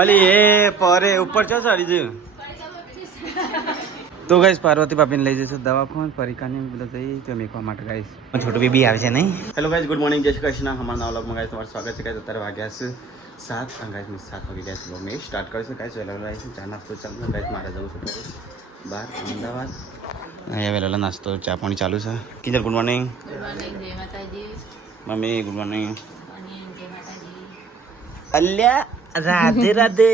અલી એ પરે ઉપર છો સાડી જ તો ગાઈસ પાર્વતી ભાભીને લઈ જઈશું દવાખાન પરીક્ષાને બધા જઈ તો મેકવા માટે ગાઈસ છોટું બેબી આવે છે નહીં. હેલો ગાઈસ, ગુડ મોર્નિંગ, જય શ્રી કૃષ્ણ. અમારા નવા વ્લોગમાં ગાઈસ તમારું સ્વાગત છે. ગાઈસ અત્યારે વાગ્યા છે 7 અને ગાઈસ 7 વાગી ગયા છે. વ્લોગ મેં સ્ટાર્ટ કરીશું. ગાઈસ વહેલા આવીશું, ચા નાસ્તો ચાલુ. ગાઈસ મારે જવું છે બહાર અમદાવાદ. અહીંયા વહેલા નાસ્તો ચા પાણી ચાલુ છે. Kinjal good morning. Good morning, જય માતાજી. Mummy good morning. જય માતાજી. અલ્યા રાધે રાધે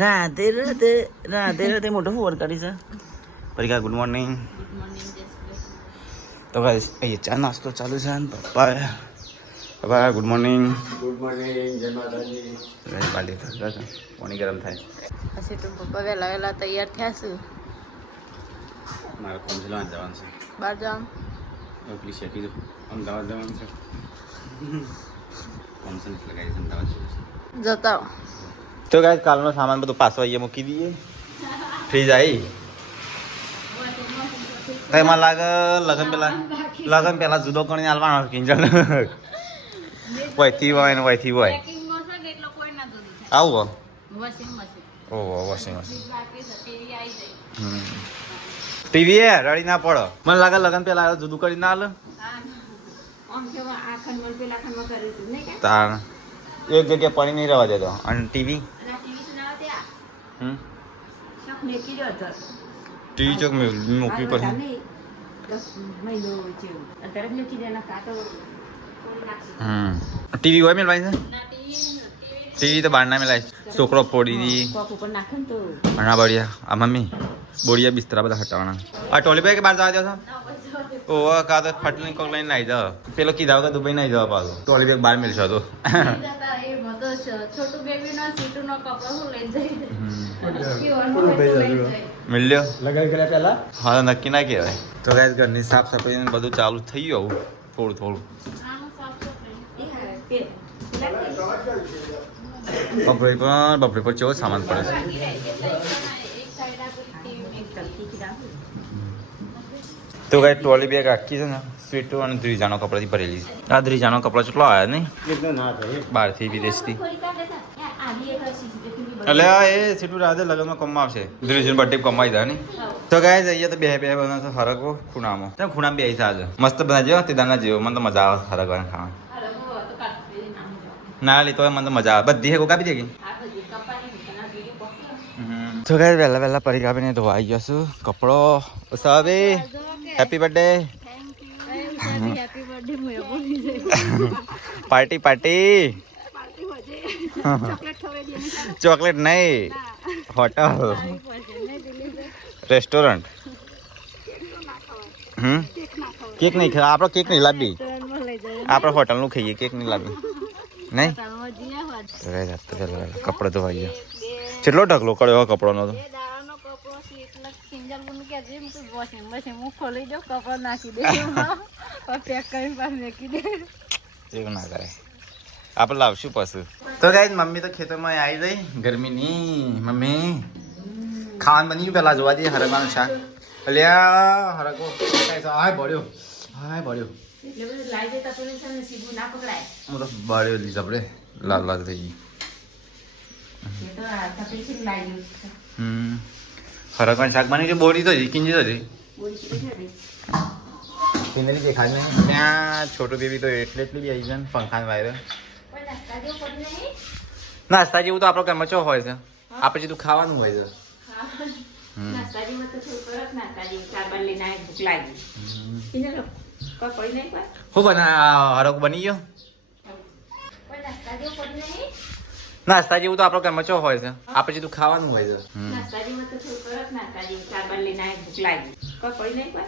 રાધે રાધે રાધે રાધે મોટો ફોન કરી છે. પરીક્ષા ગુડ મોર્નિંગ. ગુડ મોર્નિંગ, જય શ્રી કૃષ્ણ. તો ગાઈસ અહીંયા ચા નાસ્તો ચાલુ છે ને પપ્પા ગુડ મોર્નિંગ. ગુડ મોર્નિંગ, જય માતાજી. બાલી પાણી ગરમ થાય. પછી તો પપ્પા વહેલા તૈયાર થયા છે. મારે કોમ્સલવાન જવાનું છે. બહાર જામ પ્લીઝ શેકી દો. અમદાવાદ જવાનું છે. કોમ્સલ લગાવી છે અમદાવાદ જતા તો ગાઈસ કાલનો સામાન બધો પાછો અહીંયા મૂકી દઈએ. ફ્રીજ આવી એમાં લાગે લગન પેલા જુદો કરીને હાલવાનો કિંજલ વયથી હોય ને વયથી હોય આવું ઓહો વોશિંગ મશીન ટીવી એ રડી ના પડો. મને લાગે લગન પેલા જુદું કરીને હાલ તાર એક જગ્યાએ પડી નહીં રહેવા દેતો. અને ટીવી ટીવી ચોક મૂકવી પડશે. ટીવી હોય મેળવાય છે. ટીવી તો બહાર ના મેળવાય. છોકરો ફોડી દી ઘણા બળિયા. આ મમ્મી બોડિયા બિસ્તરા બધા હટાવવાના. આ ટોલી ભાઈ કે બહાર જવા દો છો. ઓહ કા તો ફટલી કોક લઈને નાઈ જાવ. પેલો કીધા વગર દુબઈ નાઈ જવા પાછો. ટોલી બેગ બહાર મેળશો તો છોટું બેબી નો સીટુ નો કપડો હું લઈ જઈ મિલ્યો લગાવી કર્યા પહેલા. હા નક્કી ના કહેવાય. તો ગાઈસ ઘરની સાફ સફાઈ બધું ચાલુ થઈ ગયું થોડું થોડું. બપોરે પર કેવો સામાન પડે છે. તો ગાઈસ ટ્રોલી બેગ આખી છે ને સ્વીટો અને ધ્રીજાનો કપડાથી ભરેલી છે. આ ધ્રીજાનો કપડા કેટલો આવ્યા નહીં બહારથી વિદેશથી. એટલે એ સીટું રાધે લગ્નમાં કમવા આવશે. ધ્રીજન બર્થડે કમાઈ જાય ને. તો ગાઈસ અહીંયા તો બે બનાવશે હરકો ખૂણામાં. તમે ખૂણામાં બે આવી આજે મસ્ત બનાવજો તે દાના જેવો. મને તો મજા આવે હરકવાને ખાવા. ના લી તો મને તો મજા આવે. બધી હેકો કાપી દે કે તો ગાઈસ વહેલા પરીક્ષા આપીને ધોવા આવી ગયો છું. કપડો સાબી હેપી બર્થડે. પાર્ટી ચોકલેટ નહીં હોટલ રેસ્ટોરન્ટ. કેક નહીં ખા આપણે કેક નહીં લાવી. આપણે હોટલનું ખાઈએ કેક નહીં લાવી નહીં. કપડો ધોવા ગયા. કેટલો ઢગલો કર્યો કપડોનો તો. એવું ના કરે આપણે લાવશું પછી. તો ગાઈસ મમ્મી તો ખેતરમાં આવી ગઈ ગરમીની. મમ્મી ખાવાનું બની ગયું પેલા જોવા દઈએ હરકવાનું શાક. અલ્યા હરકો હાય બળ્યો હું તો બળ્યો લીધા આપણે લાલ થઈ ગઈ. હરકવાનું શાક બની ગયું. બોરી તો કિંજી તો કિંજલી દેખાય નહીં. ત્યાં છોટું બેબી તો એટલી બી આવી જાય ને પંખાને વાયર. નાસ્તા જેવું તો આપણો ઘરમાં ચો હોય છે. આપણે જેટલું ખાવાનું હોય છે. શું બના હરક બની ગયો. નાસ્તા જેવું તો આપણો ઘરમાં ચો હોય છે. આપણે જેટલું ખાવાનું હોય છે.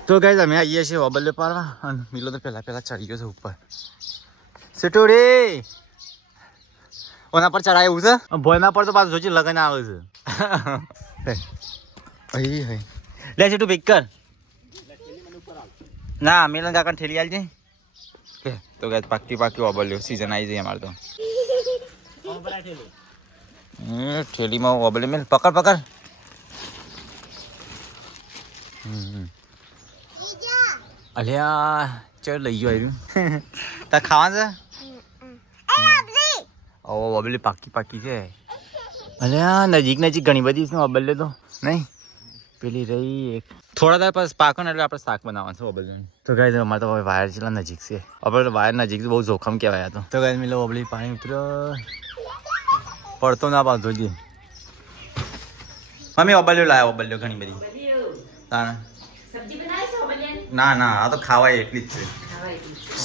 તો ગાઈસ અમે આવીએ છીએ ઓબલ્લે પાડવા. અને મિલો તો પેલા ચડી ગયો છે ઉપર. સિટોડી ઓના પર ચડાય એવું છે. ભોયના પર તો પાછું જોજી લગન આવે છે. લે સીટું પિક કર. ના મિલન કાકા ઠેલી આલજે. તો ગાઈસ પાકી ઓબલ્યો સીઝન આવી જાય અમારે તો. ઠેલીમાં ઓબલે મેલ પકડ. અલ્યા ચલ લઈ ગયો આવ્યું. તાર ખાવાનું છે. ઓબલી પાકી છે. અલે આ નજીક ઘણી બધી છે ઓબલ્યો તો નહીં પેલી રહી એક થોડા દર પછી પાકો ને એટલે આપણે શાક બનાવવાનું છે ઓબલ્યું તો ગાય અમારે તો હવે વાયર જેટલા નજીક છે આપણે વાયર નજીક બહુ જોખમ કહેવાય તો ગાય મિલો ઓબલી પાણી ઉતર્યો પડતો ના પાછો જી મમ્મી ઓબલ્યો લાયા ઓબલ્યો ઘણી બધી ના ના આ તો ખાવાય એટલી જ છે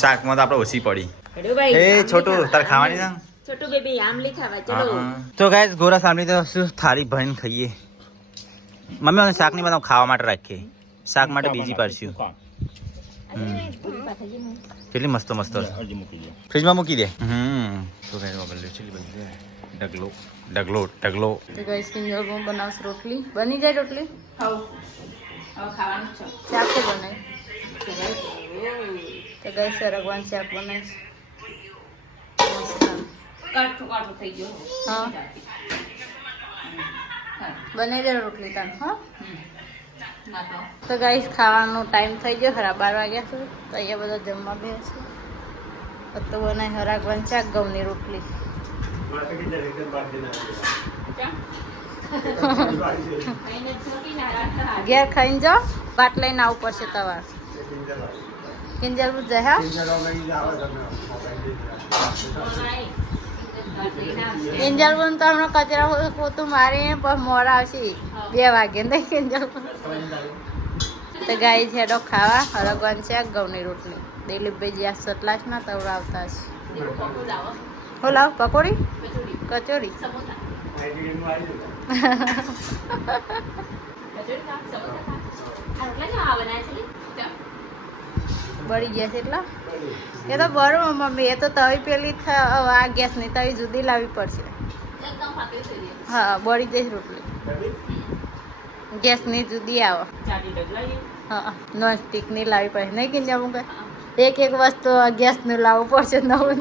શાકમાં તો આપણે ઓછી પડી એ છોટું તાર ખાવાની ના છોટું બેબી આમલી ખાવા ચલો તો ગાય ગોરા સામની તો શું થાળી ભરીને ખાઈએ મમ્મી મને શાક નહીં બનાવ ખાવા માટે રાખીએ શાક માટે બીજી પાડશું કેટલી મસ્ત ફ્રીજમાં મૂકી દે તો ગાય ઓબલ્યો છે ડગલો ડગલો ડગલો તો ગાઈસ કિંજલ બહુ બનાવશ રોટલી બની જાય રોટલી ખાવ હવે ખાવાનું છે શાક તો બનાય તો ગાઈસ સરગવાનું શાક બનાવીશ કાઠું થઈ ગયો હા બનાવી દે રોટલી તાન હા તો ગાઈસ ખાવાનો ટાઈમ થઈ ગયો 12:30 વાગ્યા છે તો અહીંયા બધા જમવા બેસે તો બનાવી હરાગવાનું શાક ઘઉંની રોટલી ઘેર ખાઈને જાઓ બાટ લઈને આવવું પડશે તમારે કિંજલ બુજ જાય હા કિંજલ બુન તો હમણાં કચરા પોતું મારીને પણ મોડા આવશે 2 વાગે નહીં કિંજલ તો ગાય છે હેડો ખાવા હરગવાનું છે ઘઉંની રોટલી દિલીપભાઈ જ્યાં સતલાસના તવડા આવતા હશે હો લાવ પકોડી કચોરી બળી ગયા છે એટલા એ તો બરોબર મમ્મી એ તો તવી પેલી આ ગેસની તવી જુદી લાવવી પડશે હા બળી જઈશ રોટલી ગેસની જુદી આવે હા નોન સ્ટીકની લાવવી પડે નહીં કે જમું એક વસ્તુ ગેસનું લાવવું પડશે નવું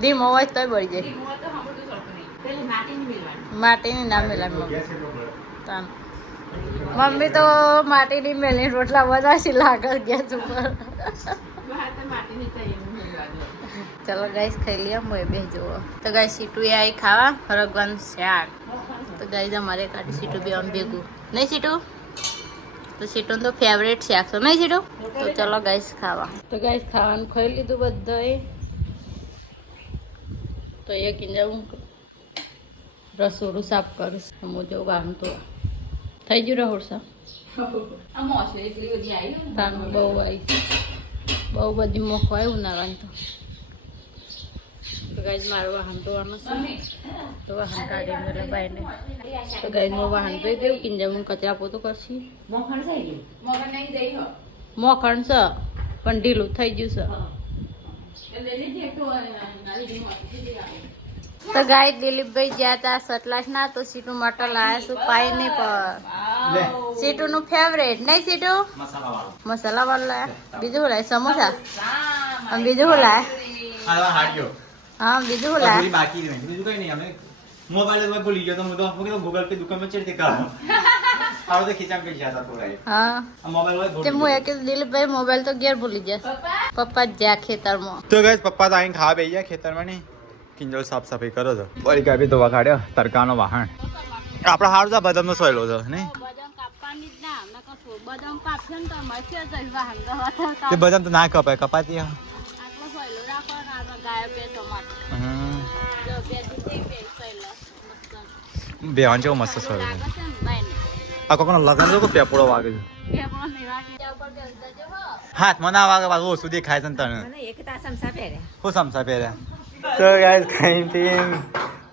ધીમો હોય તો બળી જાય માટીની ના મેળવી મમ્મી તો માટીની મેલી રોટલા બનાવશે લાગે ગેસ ઉપર ચલો ગાઈસ ખાઈ લઈએ મોય બે જુઓ તો ગાઈસ સીટું એ આવી ખાવા હરગવાનું શાક તો ગાઈસ અમારે કાઢી સીટું બે આમ ભેગું નહીં સીટું તો સીટું તો ફેવરેટ શાક છે નહીં સીટું તો ચલો ગાઈસ ખાવા તો ગાઈસ ખાવાનું ખાઈ લીધું બધાએ તો એ કિંજાવું રસોડું સાફ કરીશ હું જો વાહન તો થઈ ગયું રહોડ સાફ બહુ બધી મોખો આવ્યું ઉનાળાની તો ગાઈસ મારું વાહન ધોવાનું છે તો વાહન કાઢીને એટલે બાઈને તો ગાઈનું વાહન ધોઈ ગયું કિંજામું કચરા પોતું કરશી મોખણ છે પણ ઢીલું થઈ ગયું છે તો ગાય દિલીપભાઈ ગયા હતા સતલાસ ના તો સીટું મટર લાયા છું પાઈ નહીં પર સીટુ નું ફેવરેટ નહીં સીટુ મસાલા વાળું લાયા બીજું શું લાય સમોસા બીજું શું લાય હા બીજું શું લાય બાકી બીજું કઈ નહીં અમે મોબાઈલ પર ભૂલી ગયો તો હું તો ગૂગલ પે દુકાન માં ચડી દેખાડો આવો તો ખીચામ પે ગયા હતા થોડા હા મોબાઈલ પર તે હું એક દિલીપભાઈ મોબાઈલ તો ઘેર ભૂલી જશે પપ્પા જ જ્યાં ખેતરમાં તો ગાઈસ પપ્પા તો આઈને ખાવા બેસી ગયા ખેતરમાં નહીં કિંજલ સાફ સફાઈ કરો છો વળી કાપી તો વખાડ્યો તરકાનો વાહણ આપણે હારું તો બદામ નો સોયલો છે નહીં તે બદામ તો ના કપાય કપાતી બેવાન જેવો મસ્ત સોયલો આ કોકનો લગન જો પેપડો વાગે છે હાથમાં ના વાગે પાછું ઓછું દેખાય છે ને તને હું સમસા પહેર્યા તો ગાઈસ ખાઈ પીને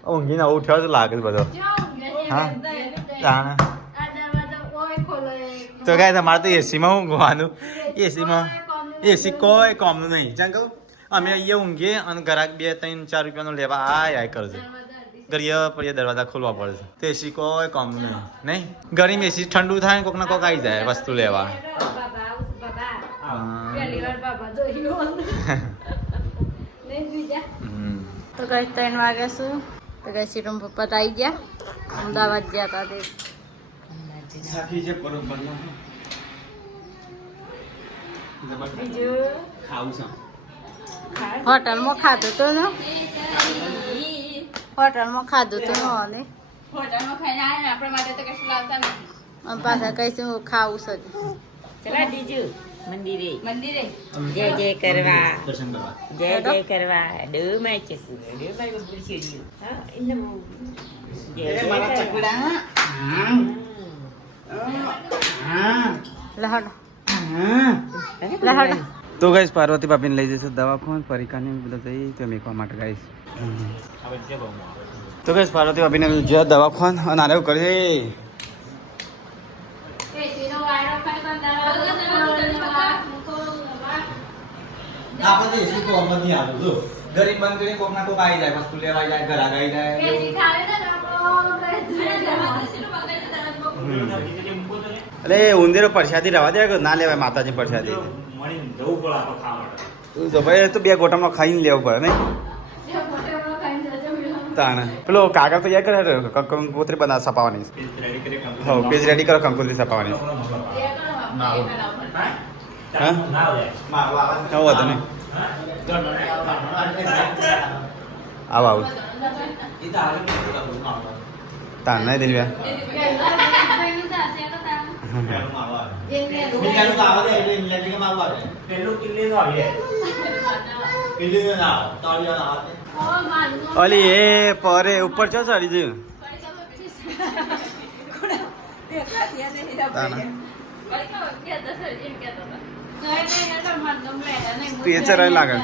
ઊંઘીને ઉઠ્યો તો લાગે છે બધો હા તાણે તો ગાઈસ અમારે તો એસીમાં ઊંઘવાનું એસી કોઈ કામનું નહીં જાણ કહું અમે અહીંયા ઊંઘીએ અને ઘરાક 2-3-4 રૂપિયાનું લેવા આય કરશે ઘરિયા પર દરવાજા ખોલવા પડશે તો એસી કોઈ કામનું નહીં ગરમી એસી ઠંડુ થાય ને કોકના કોક આવી જાય વસ્તુ લેવા તો કઈ 3 વાગે શું તો કઈ સીટમ પપ્પા તો આવી ગયા અમદાવાદ ગયા હતા તે હોટલમાં ખાધું તો ને હોટલમાં ખાધું તો ને હોટલમાં ખાઈને આવ્યા ને આપણા માટે તો કશું લાવતા નથી. અને પાછા કહીશું ખાવું છે ચલા દીજુ મંદિરે જય જય કરવા જય જય કરવા ડો માય ચકુ ડો માય બબુ છેડ્યું હા એને જય જય કરવા લહડ લહડ તો ગાઈસ પાર્વતી ભાભીને લઈ જઈશું દવાખાને પરિકાને બધા જઈ તો મેકવા માટે ગાઈસ તો ગાઈસ પાર્વતી ભાભીને જે દવાખાન અને આરે કરે આપણે એસી તો અમર નહીં આવતું જો ગરીબ બંધ કરીને કોક ના કોક આવી જાય વસ્તુ લેવા જાય ઘર આવી જાય અરે ઉંદેરો પ્રસાદી રવા દે ના લેવાય માતાજી પ્રસાદી તો ભાઈ તો બે ગોટામાં ખાઈને લેવું પડે ને તાણે પેલો કાગળ તૈયાર કરે કંકોત્રી બના સપાવાની હા પેજ રેડી કરો કંકોત્રી સપાવાની હા વાંધો નહીં આવ આવું તાણ નહીં દિલવ્યા ઓલી એ પરે ઉપર છો સાડી જે પેચર લાગે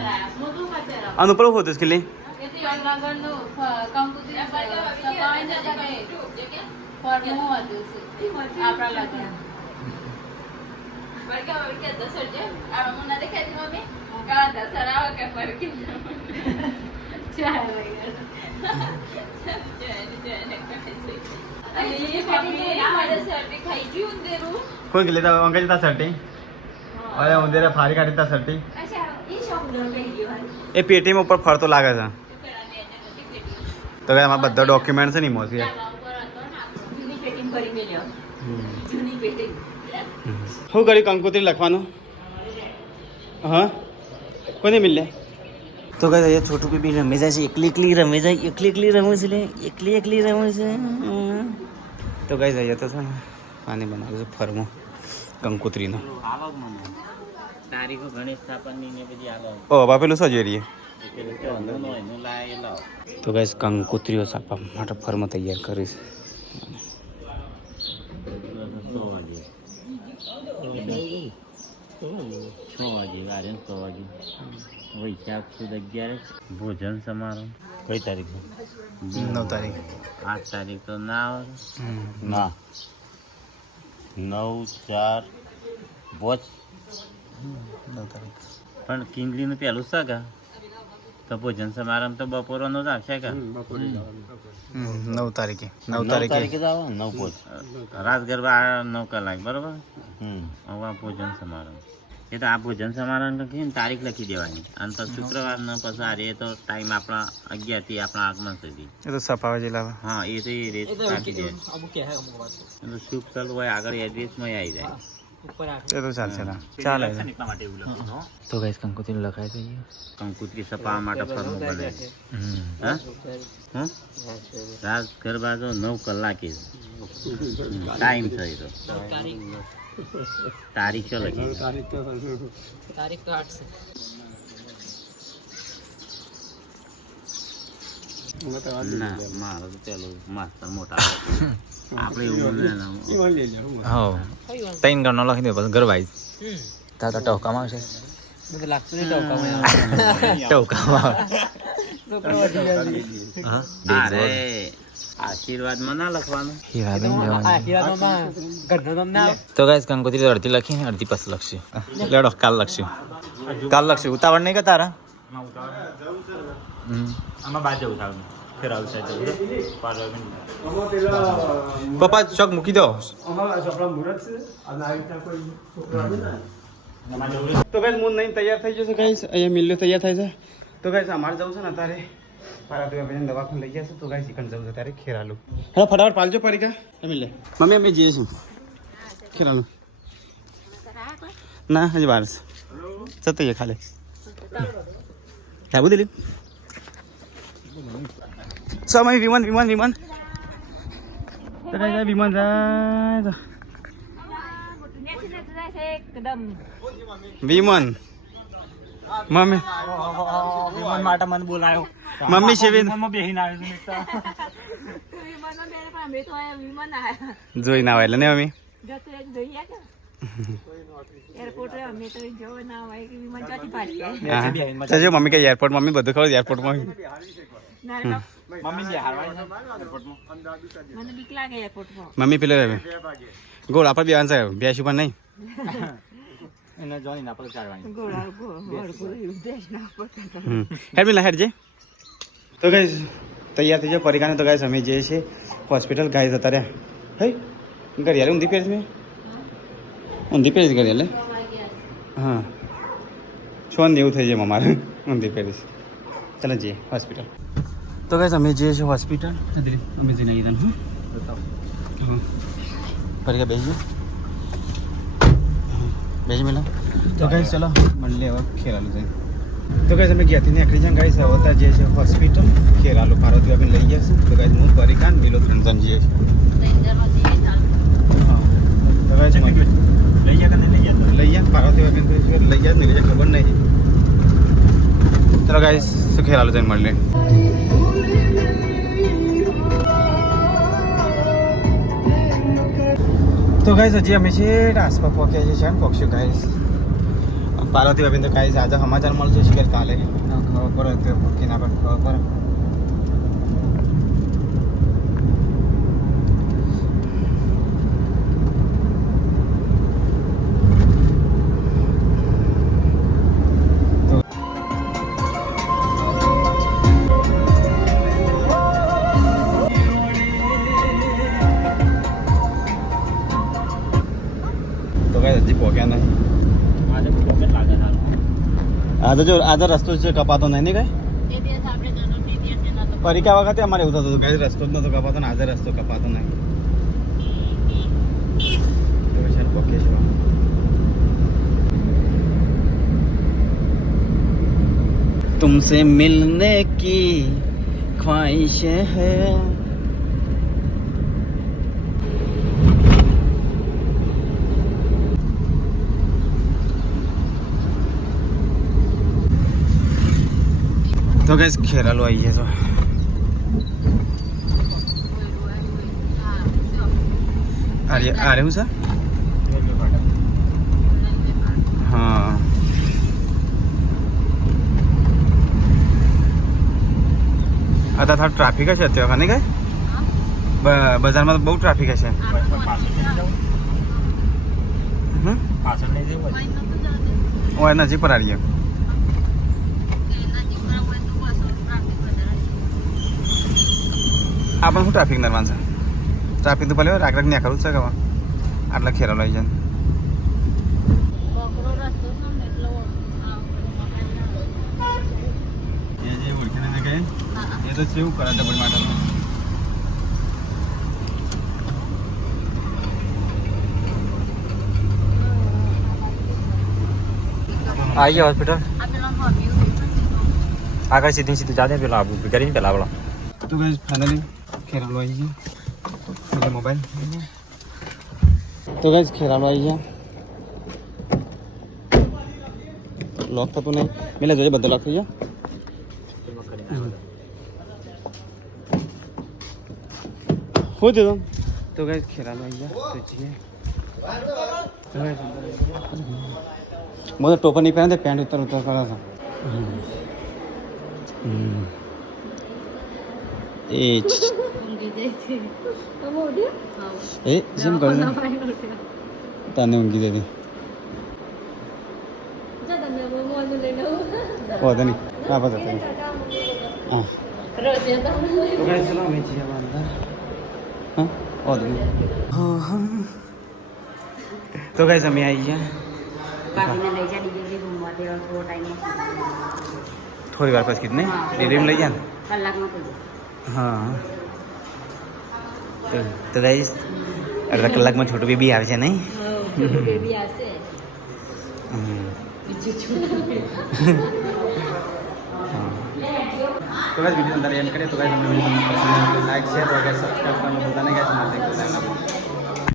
અને ઉપર હોતું કે લે કોઈ ગેલે તા અંકલ તા સર્ટી અરે ઉંદેરે ફારી કાઢી તા સર્ટી એ પેટીમાં ઉપર ફરતો લાગે છે તો કે આમાં બધા ડોક્યુમેન્ટ છે ને મોસી શું કરી કંકોત્રી લખવાનું હા કોને મિલે તો કહે એ છોટું બેબી રમે જાય છે એકલી રમે જાય એકલી રમે છે લે એકલી રમે છે તો કહી જઈએ તો છે ને આને બનાવ્યું છે ફરમો કંકોત્રીનો તારીખો ગણેશ સ્થાપનની ને બધી આલો ઓ બાપેલું સજે રહીએ એનું લાય લાવ તો ગાઈસ કંકોત્રીઓ છાપવા માટે ફર્મ તૈયાર કરીશ 6 વાગે વારે 6 વાગે વૈશાખ સુદ 11 ભોજન સમારોહ કઈ તારીખ 9 તારીખ 8 તારીખ તો ના આવે ના 9 4 5 9 તારીખ પણ કિંગલીનું પહેલું છે કે તો ભોજન સમારંભ તો બપોરનો જ આવશે કે 9 તારીખે 9 તારીખે રાત ગરબા 9 કલાક બરોબર હવે ભોજન સમારંભ એ તો આ ભોજન સમારંભ લખીને તારીખ લખી દેવાની અને તો શુક્રવારનો પછી આ રે તો ટાઈમ આપણા 11 થી આપણા આગમન સુધી એ તો સપાવા જેલા હા એ તો એ રેત રાખી દે તો શુભ ચાલુ હોય આગળ એડ્રેસમાં આવી જાય એ તો ચાલશે ના ચાલે તો ગાઈસ કંકોત્રી લખાઈ દઈએ કંકોત્રી સપાવવા માટે ફરવું બને હા હા રાત ગરબા તો 9 કલાકે ટાઈમ છે એ તો તારીખ તો લખી તારીખ તો 8 છે ના મારો તો પેલો માસ્ટર મોટા આપણે એવું હા ત્રણ ગણનો લખી દે પછી ગરવાઈ તા તો ટોકામાં આવશે બધું લાગતું નહીં ટોકામાં અરે આશીર્વાદ માં ના લખવાનું તો ગાઈસ કંકોત્રી અડધી લખી અડધી પછી લખશું લેડો કાલ લખશું ઉતાવળ નહીં કે તારા આમાં બાજુ ઉઠાવું પપ્પા ચોક મૂકી દો તો ગાઈસ મૂન નહીં તૈયાર થઈ જશે ગાઈસ અહીંયા મિલ્યો તૈયાર થાય છે તો ગાઈસ અમારે જવું છે ને તારે પારા દવાખાને લઈ જશે તો ગાઈસ ચિકન જવું છે તારે ખેરાલું હા ફટાફટ પાલજો પરિકા મિલ લે મમ્મી અમે જઈએ છીએ ખેરાલું ના હજી વાર છે જઈએ ખાલી આવું દિલીપ સમય વિમાન વિમાન વિમાન તો કઈ વિમાન જાય તો વિમાન મમ્મી વિમાન માટે મને બોલાયો મમ્મી છે બેહીને આવ્યો જોઈ ના આવે એટલે ને મમ્મી જો મમ્મી કઈ એરપોર્ટ મમ્મી બધું ખબર એરપોર્ટમાં મમ્મી પેલો ગોળ આપણે બેવાન છે બેસી પણ નહીં હેડ મિલા હેડ જે તો ગાઈસ તૈયાર થઈ જાય પરીક્ષાને તો ગાઈસ અમે જઈએ છીએ હોસ્પિટલ ગાઈસ અત્યારે હે ઘરે યાર ઊંધી પહેરીશ મેં ઊંધી પહેરીશ ઘરે એટલે હા 90 થઈ જાય અમારે ઊંધી પહેરીશ ચાલો જઈએ હોસ્પિટલ તો ગાઈસ અમે જઈએ છીએ હોસ્પિટલ અમે જઈને આવી હા પરીક્ષા બેસી બેસી મેલા તો ગાઈસ ચલો મળીએ હવે ખેરાલુ જઈને તો ગાઈસ અમે ગયા હતી એકડી જણ ગાઈસ આવતા જે છે હોસ્પિટલ ખેરાલુ પાર્વતી આપણે લઈ ગયા છે તો ગાઈસ હું પરિકાન બિલો ત્રણ જઈએ છે હા તો ગાઈસ લઈ ગયા કે નહીં લઈ ગયા પાર્વતી આપણે લઈ ગયા નહીં ખબર નહીં ચલો ગાઈસ ખેરાલુ જઈને મળીએ તો ગાઈસ હજી અમે છે આસપાસ પહોંચ્યા છીએ ને પહોંચ્યું ગાઈસ પાર્વતી ભાભી તો ગાઈસ આજે સમાચાર મળશે છે કે કાલે ખબર પડે તો પહોંચીને આપણને ખબર પડે હજી પહોંચ્યા નહીં આજે રસ્તો છે કપાતો નહીં ને કઈ પરીક્ષા વખતે અમારે એવું થતું હતું કઈ રસ્તો જ નતો કપાતો ને આજે રસ્તો કપાતો નહીં तुमसे मिलने की ख्वाहिश है तो गाइस खेरालू आई है तो आ रहे हूँ सर हाँ आता था ट्राफिक है અત્યારે નહીં કઈ બજારમાં બહુ ટ્રાફિક હશે ઓય નજીક પર આવી આપણે શું ટ્રાફિક નરવાન છે ટ્રાફિક તો ભલે રાખ રાખ ને ખરું છે કે આટલા ખેરાલો આવી જાય જે ઓળખીને જગ્યાએ એ તો કેવું કરે ડબલ માટે आइए हॉस्पिटल आगे सीधी सीधी जाते हैं पहला आप करेंगे पहला वाला तो गाइस फाइनली खेरालू आई है मेरा मोबाइल तो गाइस खेरालू आई है लॉक था तो नहीं मेरा जो बदल लॉक થઈ हो दे दो तो गाइस खेरालू आई है तो जी मुझे टोपा नहीं पहना था पैंट उतर उतर करा था જેમ કરે તને ઊંઘી દેતી વાંધો નહીં હા બસ હા તો ગાઈસ ચલો અમે છીએ અંદર હા વાંધો નહીં તો ગાઈસ અમે આવી ગયા થોડી વાર પછી કીધું નહીં ડિલિવરી લઈ ગયા ને હા તો ગાઈસ અડધા કલાકમાં છોટું બેબી આવે છે નહીં હા તો ગાઈસ વિડીયો અંદર એન્ડ કરીએ. તો ગાઈસ તમને વિડીયો પસંદ આવે તો લાઈક શેર વગર સબસ્ક્રાઈબ કરવાનું ભૂલતા નહીં.